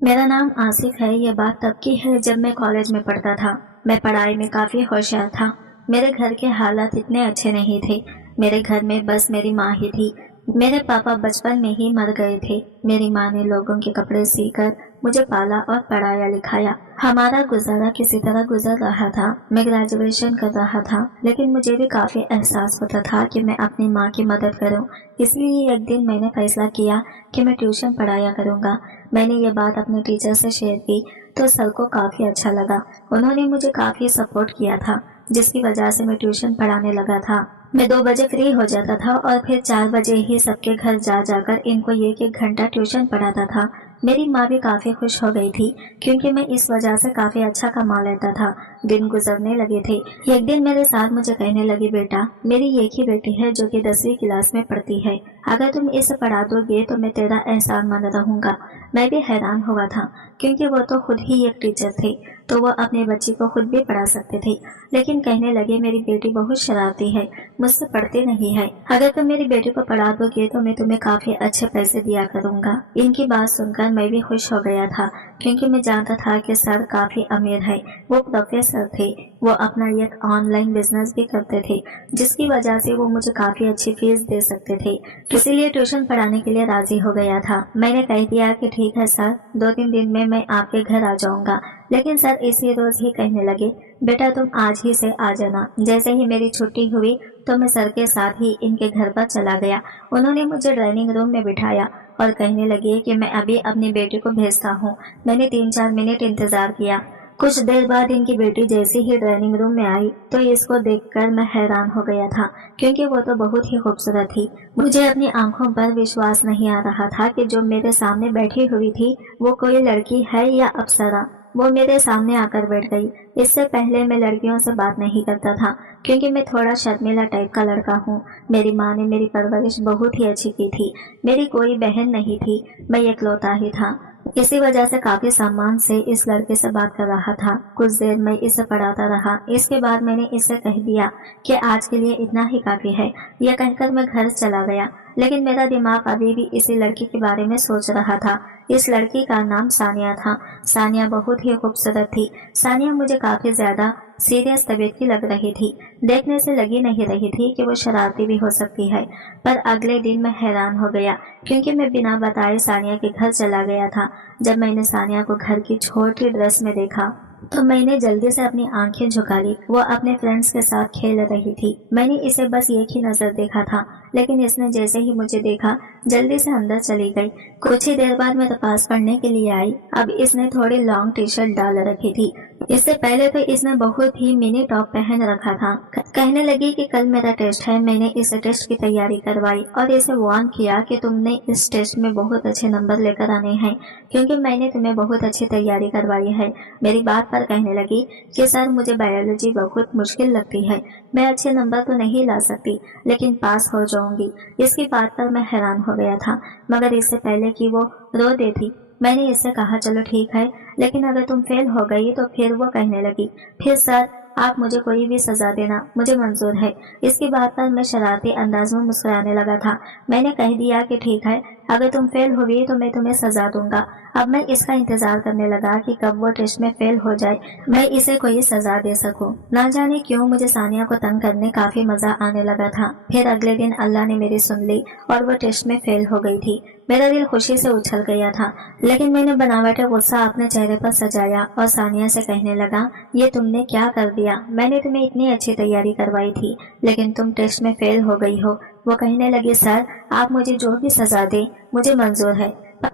मेरा नाम आसिफ है। ये बात तब की है जब मैं कॉलेज में पढ़ता था। मैं पढ़ाई में काफ़ी होशियार था। मेरे घर के हालात इतने अच्छे नहीं थे। मेरे घर में बस मेरी माँ ही थी। मेरे पापा बचपन में ही मर गए थे। मेरी माँ ने लोगों के कपड़े सीकर मुझे पाला और पढ़ाया लिखाया। हमारा गुजारा किसी तरह गुजर रहा था। मैं ग्रेजुएशन कर रहा था, लेकिन मुझे भी काफ़ी एहसास होता था कि मैं अपनी माँ की मदद करूं। इसलिए एक दिन मैंने फैसला किया कि मैं ट्यूशन पढ़ाया करूंगा। मैंने ये बात अपने टीचर से शेयर की तो सर को काफ़ी अच्छा लगा। उन्होंने मुझे काफ़ी सपोर्ट किया था, जिसकी वजह से मैं ट्यूशन पढ़ाने लगा था। मैं 2 बजे फ्री हो जाता था और फिर 4 बजे ही सबके घर जा जाकर इनको 1-1 घंटा ट्यूशन पढ़ाता था। मेरी माँ भी काफ़ी खुश हो गई थी, क्योंकि मैं इस वजह से काफ़ी अच्छा कमा लेता था। दिन गुजरने लगे थे। एक दिन मेरे साथ मुझे कहने लगी, बेटा, मेरी एक ही बेटी है जो कि 10वीं क्लास में पढ़ती है। अगर तुम इसे पढ़ा दोगे तो मैं तेरा एहसानमंद रहूंगा। मैं भी हैरान हुआ था, क्योंकि वो तो खुद ही एक टीचर थे, तो वो अपने बच्ची को खुद भी पढ़ा सकते थे। लेकिन कहने लगे, मेरी बेटी बहुत शरारती है, मुझसे पढ़ती नहीं है। अगर तुम मेरी बेटी को पढ़ा दोगे तो मैं तुम्हें काफी अच्छे पैसे दिया करूंगा। इनकी बात सुनकर मैं भी खुश हो गया था, क्योंकि मैं जानता था कि सर काफी अमीर है। वो प्रोफेसर थे। वो अपना एक ऑनलाइन बिजनेस भी करते थे, जिसकी वजह से वो मुझे काफी अच्छी फीस दे सकते थे। इसीलिए ट्यूशन पढ़ाने के लिए राजी हो गया था। मैंने कह दिया कि ठीक है सर, 2-3 दिन में मैं आपके घर आ जाऊंगा। लेकिन सर इसी रोज ही कहने लगे, बेटा तुम आज ही से आ जाना। जैसे ही मेरी छुट्टी हुई तो मैं सर के साथ ही इनके घर पर चला गया। उन्होंने मुझे ड्राइंग रूम में बिठाया और कहने लगे कि मैं अभी अपनी बेटी को भेजता हूँ। मैंने 3-4 मिनट इंतजार किया। कुछ देर बाद इनकी बेटी जैसे ही ड्राइंग रूम में आई तो इसको देखकर मैं हैरान हो गया था, क्योंकि वो तो बहुत ही खूबसूरत थी। मुझे अपनी आंखों पर विश्वास नहीं आ रहा था कि जो मेरे सामने बैठी हुई थी वो कोई लड़की है या अप्सरा। वो मेरे सामने आकर बैठ गई। इससे पहले मैं लड़कियों से बात नहीं करता था, क्योंकि मैं थोड़ा शर्मीला टाइप का लड़का हूँ। मेरी माँ ने मेरी परवरिश बहुत ही अच्छी की थी। मेरी कोई बहन नहीं थी, मैं इकलौता ही था। इसी वजह से काफी सम्मान से इस लड़के से बात कर रहा था। कुछ देर मैं इसे पढ़ाता रहा। इसके बाद मैंने इसे कह दिया कि आज के लिए इतना ही काफी है। यह कहकर मैं घर चला गया, लेकिन मेरा दिमाग अभी भी इसी लड़की के बारे में सोच रहा था। इस लड़की का नाम सानिया था। सानिया बहुत ही खूबसूरत थी। सानिया मुझे काफी ज्यादा सीरियस तबीयत की लग रही थी। देखने से लगी नहीं रही थी कि वो शरारती भी हो सकती है। पर अगले दिन मैं हैरान हो गया, क्योंकि मैं बिना बताए सानिया के घर चला गया था। जब मैंने सानिया को घर की छोटी ड्रेस में देखा तो मैंने जल्दी से अपनी आंखें झुका ली। वो अपने फ्रेंड्स के साथ खेल रही थी। मैंने इसे बस एक ही नजर देखा था, लेकिन इसने जैसे ही मुझे देखा जल्दी से अंदर चली गई। कुछ ही देर बाद मेरे पास पढ़ने के लिए आई। अब इसने थोड़ी लॉन्ग टी शर्ट डाल रखी थी। इससे पहले तो इसने बहुत ही मिनी टॉप पहन रखा था। कहने लगी कि कल मेरा टेस्ट है। मैंने इस टेस्ट की तैयारी करवाई और इसे वार्न किया कि तुमने इस टेस्ट में बहुत अच्छे नंबर लेकर आने हैं, क्योंकि मैंने तुम्हें बहुत अच्छी तैयारी करवाई है। मेरी बात पर कहने लगी कि सर मुझे बायोलॉजी बहुत मुश्किल लगती है। मैं अच्छे नंबर तो नहीं ला सकती, लेकिन पास हो जाऊंगी। इसकी बात पर मैं हैरान हो गया था, मगर इससे पहले कि वो रो देती मैंने इससे कहा, चलो ठीक है, लेकिन अगर तुम फेल हो गई तो फिर वो कहने लगी, फिर सर आप मुझे कोई भी सजा देना, मुझे मंजूर है। इसकी बात पर मैं शरारती अंदाज में मुस्कुराने लगा था। मैंने कह दिया कि ठीक है, अगर तुम फेल हुई तो मैं तुम्हें सजा दूंगा। अब मैं इसका इंतजार करने लगा कि कब वो टेस्ट में फेल हो जाए, मैं इसे कोई सजा दे सकूं। ना जाने क्यों मुझे सानिया को तंग करने काफी मजा आने लगा था। फिर अगले दिन अल्लाह ने मेरी सुन ली और वो टेस्ट में फेल हो गई थी। मेरा दिल खुशी से उछल गया था, लेकिन मैंने बनावटी गुस्सा अपने चेहरे पर सजाया और सानिया से कहने लगा, ये तुमने क्या कर दिया? मैंने तुम्हें इतनी अच्छी तैयारी करवाई थी, लेकिन तुम टेस्ट में फेल हो गई हो। वो कहने लगी, सर आप मुझे जो भी सजा दें मुझे मंजूर है।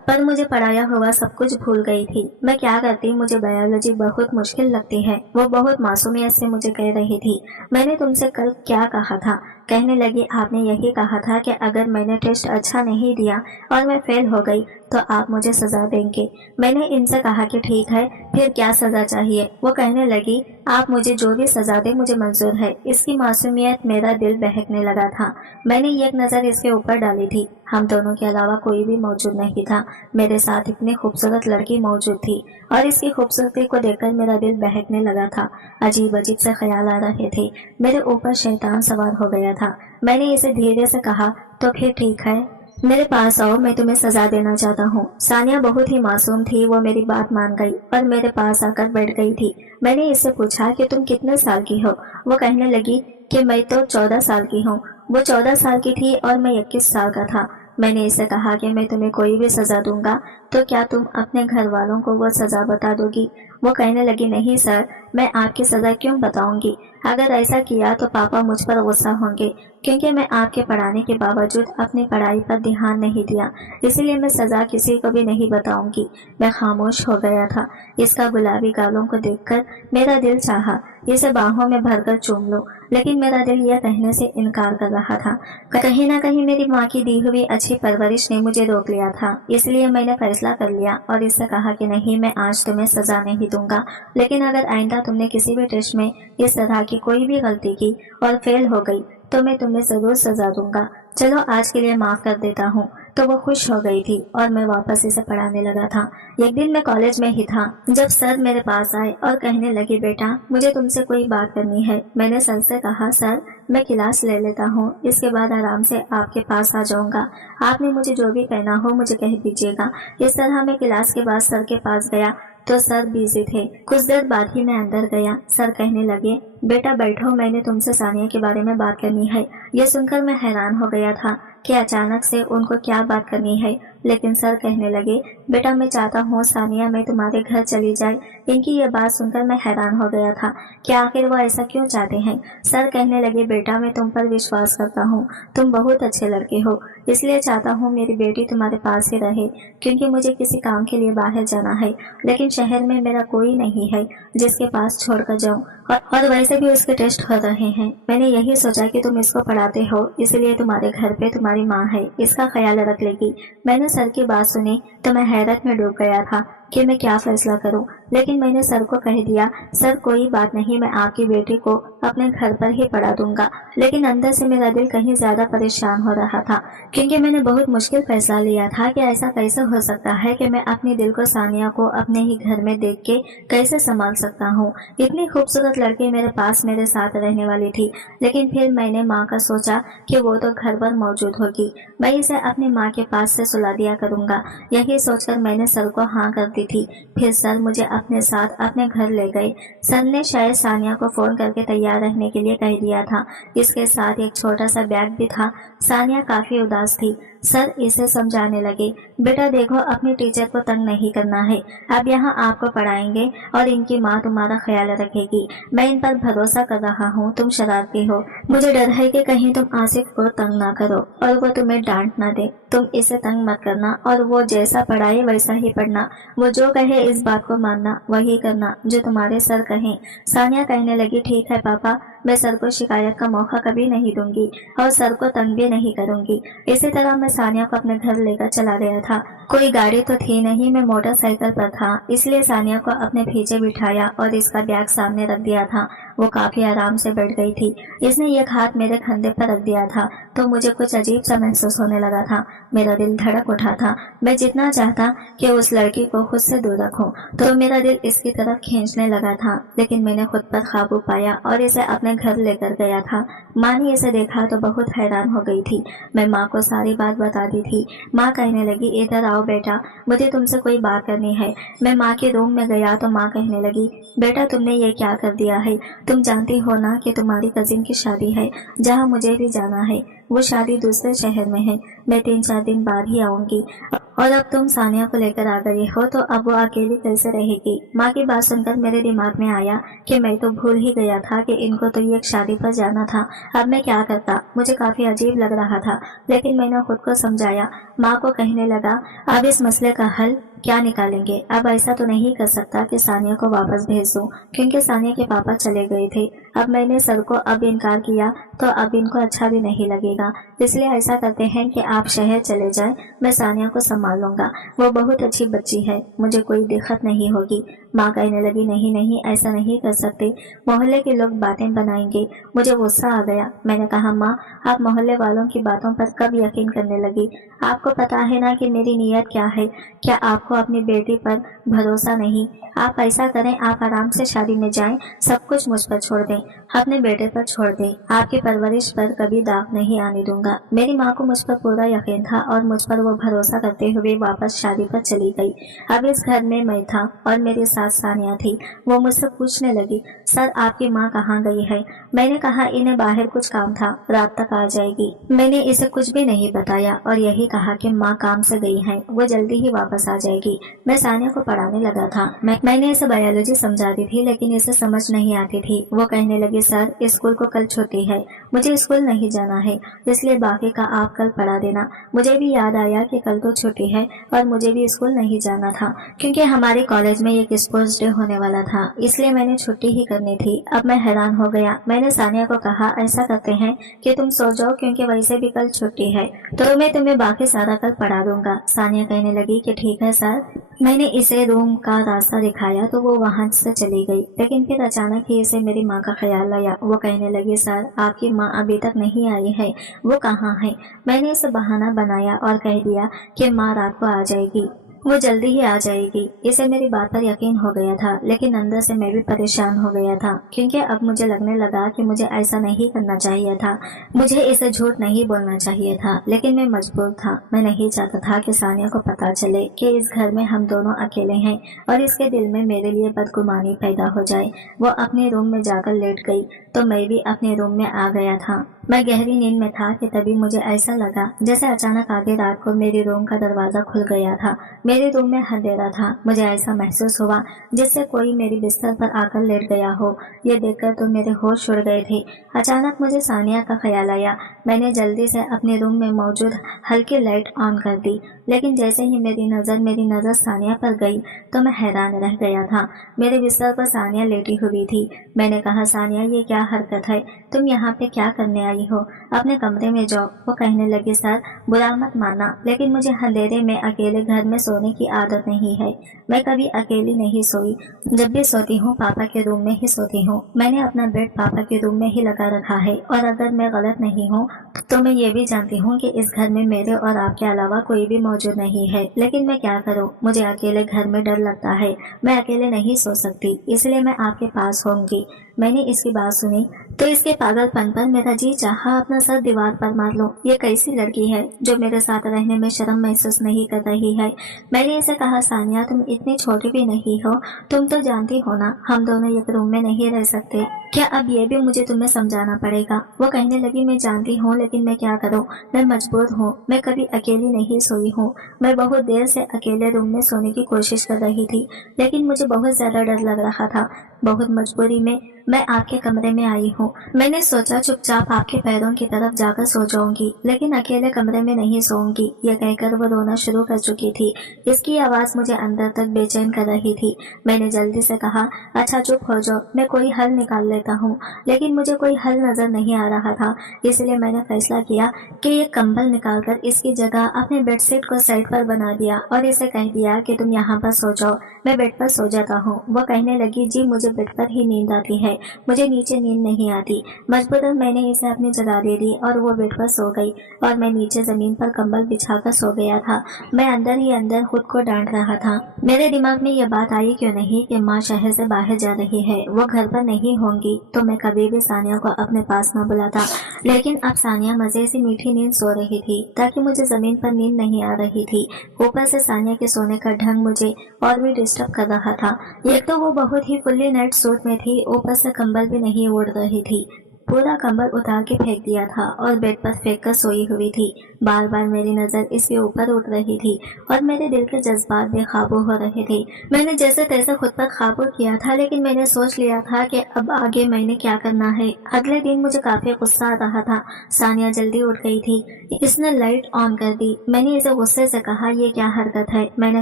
पर मुझे पढ़ाया हुआ सब कुछ भूल गई थी। मैं क्या करती, मुझे बायोलॉजी बहुत मुश्किल लगती है। वो बहुत मासूमियत से मुझे कह रही थी, मैंने तुमसे कल क्या कहा था? कहने लगी, आपने यही कहा था कि अगर मैंने टेस्ट अच्छा नहीं दिया और मैं फेल हो गई तो आप मुझे सजा देंगे। मैंने इनसे कहा कि ठीक है, फिर क्या सजा चाहिए? वो कहने लगी, आप मुझे जो भी सजा दे मुझे मंजूर है। इसकी मासूमियत मेरा दिल बहकने लगा था। मैंने एक नज़र इसके ऊपर डाली थी। हम दोनों के अलावा कोई भी मौजूद नहीं था। मेरे साथ इतनी खूबसूरत लड़की मौजूद थी और इसकी खूबसूरती को देखकर मेरा दिल बहकने लगा था। अजीब अजीब से ख्याल आ रहे थे। मेरे ऊपर शैतान सवार हो गया था। मैंने इसे धीरे से कहा, तो फिर ठीक है, میرے پاس آؤ، میں تمہیں سزا دینا چاہتا ہوں۔ ثانیہ بہت ہی معصوم تھی، وہ میری بات مان گئی اور میرے پاس آ کر بیٹھ گئی تھی۔ میں نے اس سے پوچھا کہ تم کتنے سال کی ہو؟ وہ کہنے لگی کہ میں تو 14 سال کی ہوں۔ وہ 14 سال کی تھی اور میں 21 سال کا تھا۔ میں نے اسے کہا کہ میں تمہیں کوئی بھی سزا دوں گا تو کیا تم اپنے گھر والوں کو وہ سزا بتا دو گی؟ وہ کہنے لگی نہیں سر، میں آپ کی سزا کیوں بتاؤں گی؟ اگر ایسا کیا تو پاپا مجھ پر غصہ ہوں گے، کیونکہ میں آپ کے پڑھانے کے باوجود اپنی پڑھائی پر دھیان نہیں دیا، اسی لیے میں سزا کسی کو بھی نہیں بتاؤں گی۔ میں خاموش ہو گیا تھا۔ اس کا گلابی گالوں کو دیکھ کر میرا دل چاہا اسے باہوں میں بھر کر چوم لوں، لیکن میرا دل یہ کہنے سے انکار کر رہا تھا۔ کہیں نہ کہیں میری ماں کی دی ہوئی اچھی پرورش نے مجھے روک لیا تھا، اس لیے میں نے فیصلہ کر لیا اور اس سے کہا کہ نہیں، میں آج تمہیں سزا نہیں دوں گا، لیکن اگر آئندہ تم نے کسی بھی ٹیسٹ میں اس طرح کی کوئی بھی غلطی کی اور فیل ہو گئی تو میں تمہیں ضرور سزا دوں گا۔ چلو آج کے لیے معاف کر دیتا ہوں۔ تو وہ خوش ہو گئی تھی اور میں واپس اسے پڑھانے لگا تھا۔ ایک دن میں کالج میں ہی تھا جب سر میرے پاس آئے اور کہنے لگے بیٹا مجھے تم سے کوئی بات کرنی ہے۔ میں نے سر سے کہا سر میں کلاس لے لیتا ہوں، اس کے بعد آرام سے آپ کے پاس آ جاؤں گا، آپ نے مجھے جو بھی کہنا ہو مجھے کہہ دیجیے گا۔ اس طرح میں کلاس کے بعد سر کے پاس گیا تو سر بیزی تھے۔ کچھ دیر بعد ہی میں اندر گیا۔ سر کہنے لگے بیٹا بیٹھو، میں نے تم سے ثانیہ کے بارے میں بات کرنی ہے۔ یہ سن کر میں حیران ہو گیا تھا کہ اچانک سے ان کو کیا بات کرنی ہے، لیکن سر کہنے لگے بیٹا میں چاہتا ہوں ثانیہ میں تمہارے گھر چلی جائے۔ ان کی یہ بات سن کر میں حیران ہو گیا تھا کہ آخر وہ ایسا کیوں چاہتے ہیں۔ سر کہنے لگے بیٹا میں تم پر وشواس کرتا ہوں، تم بہت اچھے لڑکے ہو، اس لیے چاہتا ہوں میری بیٹی تمہارے پاس ہی رہے، کیونکہ مجھے کسی کام کے لیے باہر جانا ہے، لیکن شہر میں میرا کوئی نہیں ہے جس کے پاس چھوڑ کر جاؤں، اور ویسے بھی اس کے ٹیسٹ ہو رہے ہیں۔ میں نے یہی سوچا کہ تم اس کو پڑھاتے ہو، اس لیے تمہارے گھر پہ تمہاری ماں ہے، اس کا خیال رکھ لے گی۔ میں نے سر کی بات سنی تو میں حیرت میں ڈوب گیا تھا کہ میں کیا فیصلہ کروں، لیکن میں نے سر کو کہہ دیا سر کوئی بات نہیں، میں آپ کی بیٹی کو اپنے گھر پر ہی پڑھا دوں گا۔ لیکن اندر سے میرا دل کہیں زیادہ پریشان ہو رہا تھا، کیونکہ میں نے بہت مشکل فیصلہ لیا تھا کہ ایسا کیسے ہو سکتا ہے کہ میں اپنی دل کو ثانیہ کو اپنے ہی گھر میں دیکھ کے کیسے سنبھال سکتا ہوں۔ اتنی خوبصورت لڑکی میرے پاس میرے ساتھ رہنے والی تھی، لیکن پھر میں نے ماں کا سوچا کہ وہ تو گھر پر موجود ہوگی، میں اسے اپنی ماں کے پاس سے سلا دیا کروں گا۔ یہی سوچ کر میں نے سر کو ہاں کر دی تھی۔ پھر سر مجھے اپنے ساتھ اپنے گھر لے گئے۔ سر نے شاید ثانیہ کو فون کر کے تیار رہنے کے لیے کہہ دیا تھا، اس کے ساتھ ایک چھوٹا سا بیگ بھی تھا۔ ثانیہ کافی اداس تھی۔ سر اسے سمجھانے لگے بیٹا دیکھو اپنی ٹیچر کو تنگ نہیں کرنا ہے، اب یہاں آپ کو پڑھائیں گے اور ان کی ماں تمہارا خیال رکھے گی، میں ان پر بھروسہ کر رہا ہوں، تم شرارتی ہو، مجھے ڈر ہے کہ کہیں تم آصف کو تنگ نہ کرو اور وہ تمہیں ڈانٹ نہ دے، تم اسے تنگ مت کرنا اور وہ جیسا پڑھائے ویسا ہی پڑھنا، وہ جو کہے اس بات کو ماننا، وہی کرنا جو تمہارے سر کہیں۔ ثانیہ کہنے لگی ٹھیک ہے پاپا، میں سر کو شکایت کا موقع کبھی نہیں دوں گی اور سر کو تنگ بھی نہیں کروں گی۔ اسی طرح میں ثانیہ کو اپنے گھر لے کر چلا گیا تھا۔ کوئی گاڑی تو تھی نہیں، میں موٹر سائیکل پر تھا، اس لیے ثانیہ کو اپنے پیچھے بٹھایا اور اس کا بیگ سامنے رکھ دیا تھا۔ وہ کافی آرام سے بیٹھ گئی تھی۔ اس نے ایک ہاتھ میرے کندھے پر رکھ دیا تھا تو مجھے کچھ عجیب سا محسوس ہونے لگا تھا، میرا دل دھڑک اٹھا تھا۔ میں جتنا چاہتا کہ اس لڑکی کو خود سے دور رکھوں تو میرا دل اس کی طرف کھینچنے لگا تھا، لیکن میں نے خود پر قابو پایا اور اسے اپنے گھر لے کر گیا تھا۔ ماں نے اسے دیکھا تو بہت حیران ہو گئی تھی۔ میں ماں کو ساری بات بتا دی تھی۔ ماں کہنے لگی ادھر آؤ بیٹا، مجھے تم سے کوئی بات کرنی ہے۔ میں ماں کے روم میں گیا تو ماں کہنے لگی بیٹا تم نے یہ کیا کر دیا ہے، تم جانتی ہو نا کہ تمہاری کزن کی شادی ہے جہاں مجھے بھی جانا ہے، وہ شادی دوسرے شہر میں ہے، میں 3-4 دن بعد ہی آؤں گی، اور اب تم ثانیہ کو لے کر آ گئی ہو تو اب وہ اکیلی کیسے رہے گی۔ ماں کی بات سن کر میرے دماغ میں آیا کہ میں تو بھول ہی گیا تھا کہ ان کو تو ایک شادی پر جانا تھا، اب میں کیا کرتا، مجھے کافی عجیب لگ رہا تھا، لیکن میں نے خود کو سمجھایا۔ ماں کو کہنے لگا اب اس مسئلے کا حل کیا نکالیں گے، اب ایسا تو نہیں کر سکتا کہ ثانیہ کو واپس بھیج دوں، کیونکہ ثانیہ کے پاپا چلے گئے تھے، اب میں نے سر کو اب انکار کیا تو اب ان کو اچھا بھی نہیں لگے گا، اس لیے ایسا کرتے ہیں کہ آپ شہر چلے جائیں، میں ثانیہ کو سنبھال لوں گا، وہ بہت اچھی بچی ہے، مجھے کوئی دقت نہیں ہوگی۔ ماں کہنے لگی نہیں نہیں ایسا نہیں کر سکتے، محلے کے لوگ باتیں بنائیں گے۔ مجھے غصہ آ گیا، میں نے کہا ماں آپ محلے والوں کی باتوں پر کب یقین کرنے لگی، آپ کو پتا ہے نا کہ میری نیت کیا ہے، کیا آپ کو اپنی بیٹی پر بھروسہ نہیں، آپ ایسا کریں آپ آرام سے شادی میں جائیں، سب کچھ مجھ پر چھوڑ دیں، अपने बेटे पर छोड़ दे। आपकी परवरिश पर कभी दाग नहीं आने दूंगा। मेरी माँ को मुझ पर पूरा यकीन था और मुझ पर वो भरोसा करते हुए वापस शादी पर चली गई। अब इस घर में मैं था और मेरी सास सानिया थी। वो मुझसे पूछने लगी, सर आपकी माँ कहाँ गई है? मैंने कहा इन्हें बाहर कुछ काम था, रात तक आ जाएगी। मैंने इसे कुछ भी नहीं बताया और यही कहा कि माँ काम से गई है, वो जल्दी ही वापस आ जाएगी। मैं सानिया को पढ़ाने लगा था। मैंने इसे बायोलॉजी समझाती थी लेकिन इसे समझ नहीं आती थी। वो कहने लगी, सर स्कूल को कल छुट्टी है, मुझे स्कूल नहीं जाना है, इसलिए बाकी का आप कल पढ़ा देना। मुझे भी याद आया कि कल तो छुट्टी है और मुझे भी स्कूल नहीं जाना था क्योंकि हमारे कॉलेज में एक स्पोर्ट्स डे होने वाला था, इसलिए मैंने छुट्टी ही करनी थी। अब मैं हैरान हो गया। मैंने सानिया को कहा, ऐसा करते हैं कि तुम सो जाओ क्योंकि वैसे भी कल छुट्टी है, तो मैं तुम्हें बाकी सारा कल पढ़ा दूंगा। सानिया कहने लगी कि ठीक है सर। मैंने इसे रूम का रास्ता दिखाया तो वो वहां से चली गई, लेकिन फिर अचानक ही इसे मेरी माँ का ख्याल आया। वो कहने लगी, सर आपकी माँ अभी तक नहीं आई है, वो कहाँ है? मैंने इसे बहाना बनाया और कह दिया कि माँ रात को आ जाएगी, वो जल्दी ही आ जाएगी। इसे मेरी बात पर यकीन हो गया था, लेकिन अंदर से मैं भी परेशान हो गया था क्योंकि अब मुझे लगने लगा कि मुझे ऐसा नहीं करना चाहिए था, मुझे इसे झूठ नहीं बोलना चाहिए था, लेकिन मैं मजबूर था। मैं नहीं चाहता था कि सानिया को पता चले कि इस घर में हम दोनों अकेले हैं और इसके दिल में मेरे लिए बदगुमानी पैदा हो जाए। वो अपने रूम में जाकर लेट गई तो मैं भी अपने रूम में आ गया था। मैं गहरी नींद में था कि तभी मुझे ऐसा लगा जैसे अचानक आधी रात को मेरे रूम का दरवाजा खुल गया था। मेरे रूम में अंधेरा था। मुझे ऐसा महसूस हुआ जैसे कोई मेरे बिस्तर पर आकर लेट गया हो। ये देखकर तो मेरे होश उड़ गए थे। अचानक मुझे सानिया का ख्याल आया। मैंने जल्दी से अपने रूम में मौजूद हल्की लाइट ऑन कर दी, लेकिन जैसे ही मेरी नज़र सानिया पर गई तो मैं हैरान रह गया था। मेरे बिस्तर पर सानिया लेटी हुई थी। मैंने कहा, सानिया ये क्या हरकत है? तुम यहाँ पे क्या करने आई हो? अपने कमरे में जाओ। वो कहने लगी, सर बुरा मत मानना, लेकिन मुझे अंधेरे में अकेले घर में सोने की आदत नहीं है। मैं कभी अकेली नहीं सोई, जब भी सोती हूँ पापा के रूम में ही सोती हूँ। मैंने अपना बेड पापा के रूम में ही लगा रखा है और अगर मैं गलत नहीं हूँ तो मैं ये भी जानती हूँ कि इस घर में मेरे और आपके अलावा कोई भी मौजूद नहीं है, लेकिन मैं क्या करूँ? मुझे अकेले घर में डर लगता है। मैं अकेले नहीं सो सकती, इसलिए मैं आपके पास होंगी। मैंने इसकी बात सुनी तो इसके पागलपन पर मेरा जी चाहा अपना सर दीवार पर मार लो। ये कैसी लड़की है जो मेरे साथ रहने में शर्म महसूस नहीं कर रही है? मैंने इसे कहा, सानिया तुम इतनी छोटी भी नहीं हो, तुम तो जानती हो ना हम दोनों एक रूम में नहीं रह सकते। क्या अब ये भी मुझे तुम्हें समझाना पड़ेगा? वो कहने लगी, मैं जानती हूँ लेकिन मैं क्या करूँ, मैं मजबूर हूँ। मैं कभी अकेली नहीं सोई हूँ। मैं बहुत देर से अकेले रूम में सोने की कोशिश कर रही थी, लेकिन मुझे बहुत ज्यादा डर लग रहा था। बहुत मजबूरी में मैं आपके कमरे में आई हूँ। मैंने सोचा चुपचाप आपके पैरों की तरफ जाकर सो जाऊंगी, लेकिन अकेले कमरे में नहीं सोऊंगी। यह कहकर वो रोना शुरू कर चुकी थी। इसकी आवाज मुझे अंदर तक बेचैन कर रही थी। मैंने जल्दी से कहा, अच्छा चुप हो जाओ, मैं कोई हल निकाल लेता हूँ। लेकिन मुझे कोई हल नजर नहीं आ रहा था, इसलिए मैंने फैसला किया कि ये कंबल निकालकर इसकी जगह अपने बेडशीट को साइड पर बना दिया और इसे कह दिया कि तुम यहाँ पर सो जाओ, मैं बेड पर सो जाता हूँ। वो कहने लगी, जी मुझे बेड पर ही नींद आती है, मुझे नीचे नींद नहीं आती। मजबूरन मैंने इसे अपनी जगह दे दी और वो बेड पर सो गई और मैं नीचे जमीन पर कंबल बिछाकर सो गया था। मैं अंदर ही अंदर खुद को डांट रहा था। मेरे दिमाग में यह बात आई क्यों नहीं कि माँ शहर से बाहर जा रही है, वो घर पर नहीं होंगी तो मैं कभी भी सानिया को अपने पास न बुलाता। लेकिन अब सानिया मजे से मीठी नींद सो रही थी ताकि मुझे जमीन पर नींद नहीं आ रही थी। ऊपर से सानिया के सोने का ढंग मुझे और भी डिस्टर्ब कर रहा था। एक तो वो बहुत ही फुल्ली नाइट सूट में थी, ऊपर से कंबल भी नहीं ओढ़ रही थी। पूरा कंबल उतार के फेंक दिया था और बेड पर फेंक कर सोई हुई थी। बार बार मेरी नजर इसके ऊपर उठ रही थी और मेरे दिल के जज्बात बेकाबू हो रहे थे। मैंने जैसे तैसे खुद पर काबू किया था, लेकिन मैंने सोच लिया था कि अब आगे मैंने क्या करना है। अगले दिन मुझे काफी गुस्सा आ रहा था। सानिया जल्दी उठ गई थी, इसने लाइट ऑन कर दी। मैंने इसे गुस्से से कहा, ये क्या हरकत है? मैंने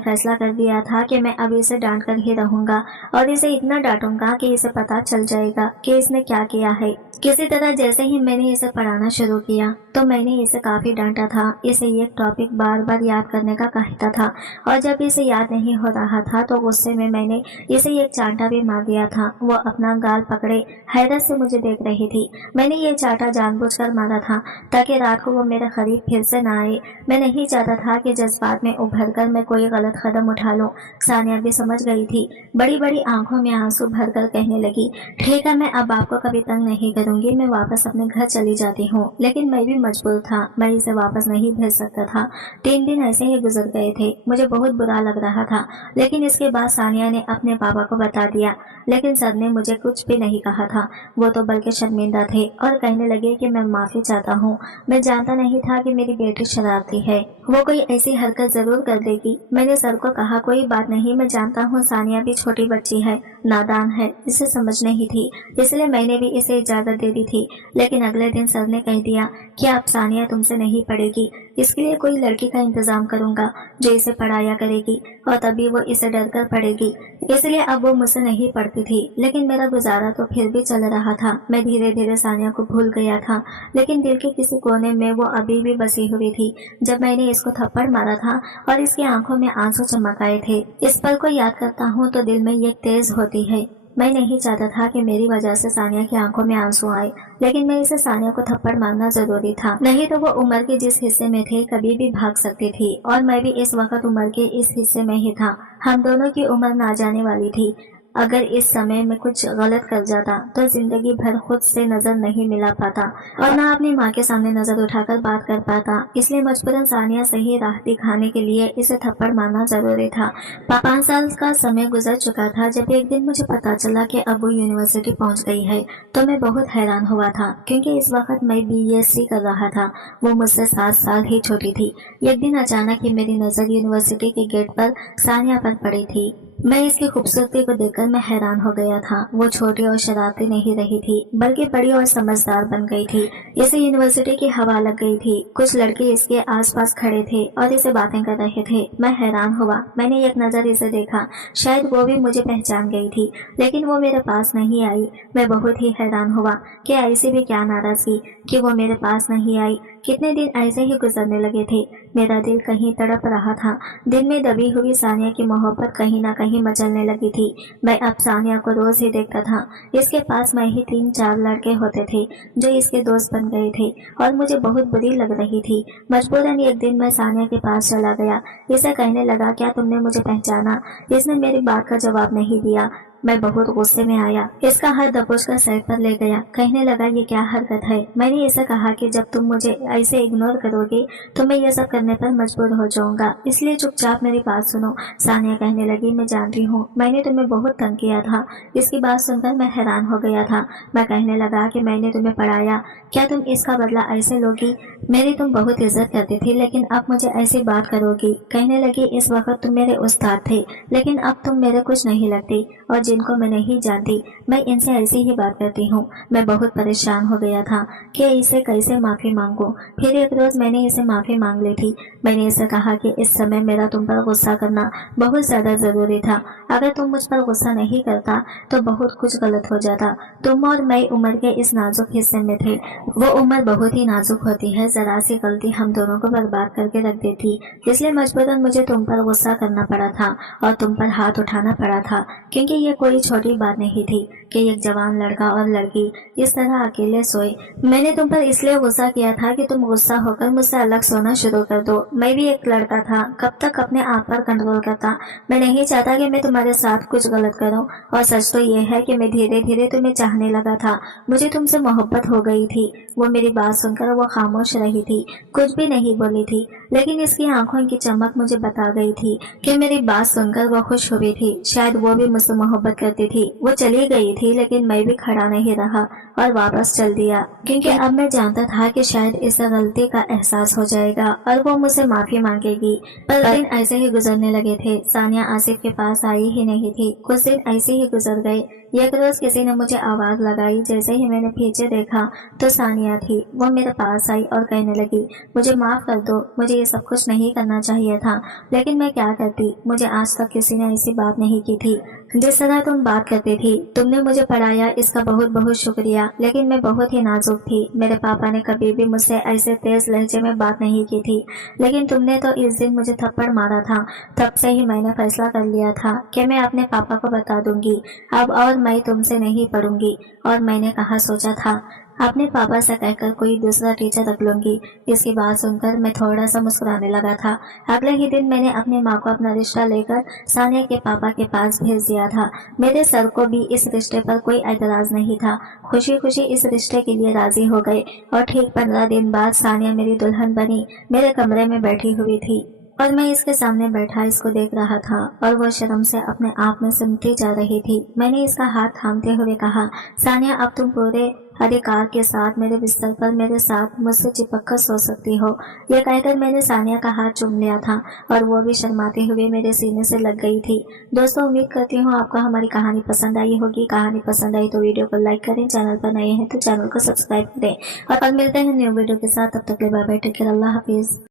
फैसला कर दिया था कि मैं अभी इसे डांट कर ही रहूंगा और इसे इतना डांटूंगा कि इसे पता चल जाएगा कि इसने क्या किया है, किस इसी तरह जैसे ही मैंने इसे पढ़ाना शुरू किया तो मैंने इसे काफी डांटा था। इसे ये टॉपिक बार बार याद करने का कहता था और जब इसे याद नहीं हो रहा था तो गुस्से में मैंने इसे एक चांटा भी मार दिया था। वो अपना गाल पकड़े हैरत से मुझे देख रही थी। मैंने ये चांटा जानबूझकर मारा था ताकि रात को वो मेरे करीब फिर से न आए। मैं नहीं चाहता था कि जज्बात में उभर कर मैं कोई गलत कदम उठा लूं। सानिया भी समझ गई थी। बड़ी बड़ी आंखों में आंसू भरकर कहने लगी, ठीक है, मैं अब आपको कभी तंग नहीं करूंगी, मैं वापस अपने घर चली जाती हूँ। लेकिन मैं भी मजबूर था, मैं इसे वापस नहीं भेज सकता था। 3 दिन ऐसे ही गुजर गए थे। मुझे बहुत बुरा लग रहा था, लेकिन इसके बाद सानिया ने अपने पापा को बता दिया। लेकिन सर ने मुझे कुछ भी नहीं कहा था। वो तो बल्कि शर्मिंदा थे और कहने लगे कि मैं माफी चाहता हूँ। मैं जानता नहीं था कि मेरी बेटी शरारती है, वो कोई ऐसी हरकत जरूर कर देगी। मैंने सर को कहा, कोई बात नहीं, मैं जानता हूँ सानिया भी छोटी बच्ची है, नादान है, इसे समझ नहीं थी, इसलिए मैंने भी इसे इजाजत दे दी थी। लेकिन अगले दिन सर ने कह दिया कि अब सानिया तुमसे नहीं पढ़ेगी, इसके लिए कोई लड़की का इंतजाम करूंगा जो इसे पढ़ाया करेगी और तभी वो इसे डर कर पढ़ेगी। इसलिए अब वो मुझसे नहीं पढ़ती थी। लेकिन मेरा गुजारा तो फिर भी चल रहा था। मैं धीरे धीरे सानिया को भूल गया था, लेकिन दिल के किसी कोने में वो अभी भी बसी हुई थी। जब मैंने इसको थप्पड़ मारा था और इसकी आंखों में आंसू चमक आए थे, इस पल को याद करता हूँ तो दिल में ये तेज होती है। मैं नहीं चाहता था कि मेरी वजह से सानिया की आंखों में आंसू आए, लेकिन मैं इसे सानिया को थप्पड़ मारना जरूरी था, नहीं तो वो उम्र के जिस हिस्से में थे कभी भी भाग सकती थी और मैं भी इस वक्त उम्र के इस हिस्से में ही था। हम दोनों की उम्र ना जाने वाली थी। अगर इस समय में कुछ गलत कर जाता तो जिंदगी भर खुद से नजर नहीं मिला पाता और ना अपनी माँ के सामने नजर उठाकर बात कर पाता। इसलिए मजबूरन सानिया सही राह दिखाने के लिए इसे थप्पड़ मारना जरूरी था। 5 साल का समय गुजर चुका था जब एक दिन मुझे पता चला कि अब वो यूनिवर्सिटी पहुंच गई है। तो मैं बहुत हैरान हुआ था क्योंकि इस वक्त मैं BSc कर रहा था। वो मुझसे 7 साल ही छोटी थी। एक दिन अचानक ही मेरी नजर यूनिवर्सिटी के गेट पर सानिया पर पड़ी थी। मैं इसकी खूबसूरती को देखकर मैं हैरान हो गया था। वो छोटी और शरारती नहीं रही थी, बल्कि बड़ी और समझदार बन गई थी। इसे यूनिवर्सिटी की हवा लग गई थी। कुछ लड़के इसके आसपास खड़े थे और इसे बातें कर रहे थे। मैं हैरान हुआ। मैंने एक नजर इसे देखा। शायद वो भी मुझे पहचान गई थी, लेकिन वो मेरे पास नहीं आई। मैं बहुत ही हैरान हुआ कि ऐसी भी क्या नाराजगी कि वो मेरे पास नहीं आई। कितने दिन ऐसे ही गुजरने लगे थे। मेरा दिल कहीं तड़प रहा था। दिल में दबी हुई सानिया की मोहब्बत कहीं ना कहीं मचलने लगी थी। मैं अब सानिया को रोज ही देखता था। इसके पास मैं ही 3-4 लड़के होते थे जो इसके दोस्त बन गए थे और मुझे बहुत बुरी लग रही थी। मजबूरन एक दिन मैं सानिया के पास चला गया। इसे कहने लगा, क्या तुमने मुझे पहचाना? इसने मेरी बात का जवाब नहीं दिया। मैं बहुत गुस्से में आया। इसका हाथ दबोच कर सर पर ले गया। कहने लगा, ये क्या हरकत है? मैंने इसे कहा कि जब तुम मुझे ऐसे इग्नोर करोगे तो मैं ये सब करने पर मजबूर हो जाऊंगा, इसलिए चुपचाप मेरी बात सुनो। सानिया कहने लगी, मैं जानती हूँ, मैंने तुम्हें बहुत तंग किया था। इसकी बात सुनकर मैं हैरान हो गया था। मैं कहने लगा कि मैंने तुम्हें पढ़ाया, क्या तुम इसका बदला ऐसे लोगी? मेरी तुम बहुत इज्जत करती थी, लेकिन अब मुझे ऐसी बात करोगी? कहने लगी, इस वक्त तुम मेरे उस्ताद थे, लेकिन अब तुम मेरे कुछ नहीं लगती और जिनको मैं नहीं जानती मैं इनसे ऐसी ही बात करती हूँ। मैं बहुत परेशान हो गया था कि इसे कैसे माफी मांगूं। फिर एक रोज मैंने इसे माफी मांग ली थी। मैंने इसे कहा कि इस समय मेरा तुम पर गुस्सा करना बहुत ज्यादा जरूरी था। अगर तुम मुझ पर गुस्सा नहीं करता तो बहुत कुछ गलत हो जाता। तुम और मैं उम्र के इस नाजुक हिस्से में थे। वो उम्र बहुत ही नाजुक होती है, जरा सी गलती हम दोनों को बर्बाद करके रख देती। इसलिए मजबूरन मुझे तुम पर गुस्सा करना पड़ा था और तुम पर हाथ उठाना पड़ा था, क्योंकि ये कोई छोटी बात नहीं थी कि एक जवान लड़का और लड़की इस तरह अकेले सोए। मैंने तुम पर इसलिए गुस्सा किया था कि तुम गुस्सा होकर मुझसे अलग सोना शुरू कर दो। मैं भी एक लड़का था, कब तक अपने आप पर कंट्रोल करता। मैं नहीं चाहता कि मैं तुम्हारे साथ कुछ गलत करूं। और सच तो ये है कि मैं धीरे धीरे तुम्हें चाहने लगा था। मुझे तुमसे मोहब्बत हो गई थी। वो मेरी बात सुनकर वो खामोश रही थी, कुछ भी नहीं बोली थी, लेकिन इसकी आंखों की चमक मुझे बता गई थी कि मेरी बात सुनकर वो खुश हुई थी। शायद वो भी मुझसे मोहब्बत करती थी। वो चली गई थी, लेकिन मैं भी खड़ा नहीं रहा और वापस चल दिया, क्योंकि अब मैं जानता था कि शायद इसे गलती का एहसास हो जाएगा और वो मुझसे माफी मांगेगी। पर दिन ऐसे ही गुजरने लगे थे। सानिया आसिफ के पास आई ही नहीं थी। कुछ दिन ऐसे ही गुजर गए। एक रोज किसी ने मुझे आवाज लगाई। जैसे ही मैंने पीछे देखा तो सानिया थी। वो मेरे पास आई और कहने लगी, मुझे माफ कर दो, मुझे ये सब कुछ नहीं करना चाहिए था, लेकिन मैं क्या करती। मुझे आज तक किसी ने ऐसी बात नहीं की थी जिस तरह तरह तुम बात करती थी, तुमने मुझे पढ़ाया, इसका बहुत बहुत शुक्रिया, लेकिन मैं बहुत ही नाजुक थी। मेरे पापा ने कभी भी मुझसे ऐसे तेज लहजे में बात नहीं की थी, लेकिन तुमने तो इस दिन मुझे थप्पड़ मारा था। तब से ही मैंने फैसला कर लिया था कि मैं अपने पापा को बता दूंगी अब, और मैं तुमसे नहीं पढ़ूंगी। और मैंने कहा सोचा था अपने पापा से कहकर कोई दूसरा टीचर रख लूंगी। इसकी बात सुनकर मैं थोड़ा सा मुस्कुराने लगा था। अगले ही दिन मैंने अपनी माँ को अपना रिश्ता लेकर सानिया के पापा के पास भेज दिया था। मेरे सर को भी इस रिश्ते पर कोई एतराज नहीं था, खुशी खुशी इस रिश्ते के लिए राजी हो गए। और ठीक 15 दिन बाद सानिया मेरी दुल्हन बनी, मेरे कमरे में बैठी हुई थी और मैं इसके सामने बैठा इसको देख रहा था और वो शर्म से अपने आप में सिमटी जा रही थी। मैंने इसका हाथ थामते हुए कहा, सानिया अब तुम पूरे अधिकार के साथ मेरे बिस्तर पर मेरे साथ मुझसे चिपक कर सो सकती हो। यह कहकर मैंने सानिया का हाथ चूम लिया था और वो भी शर्माते हुए मेरे सीने से लग गई थी। दोस्तों, उम्मीद करती हूँ आपको हमारी कहानी पसंद आई होगी। कहानी पसंद आई तो वीडियो को लाइक करें, चैनल पर नए हैं तो चैनल को सब्सक्राइब करें और कल मिलते हैं न्यू वीडियो के साथ। तब तक के लिए बाय बाय, टेक केयर, अल्लाह हाफिज।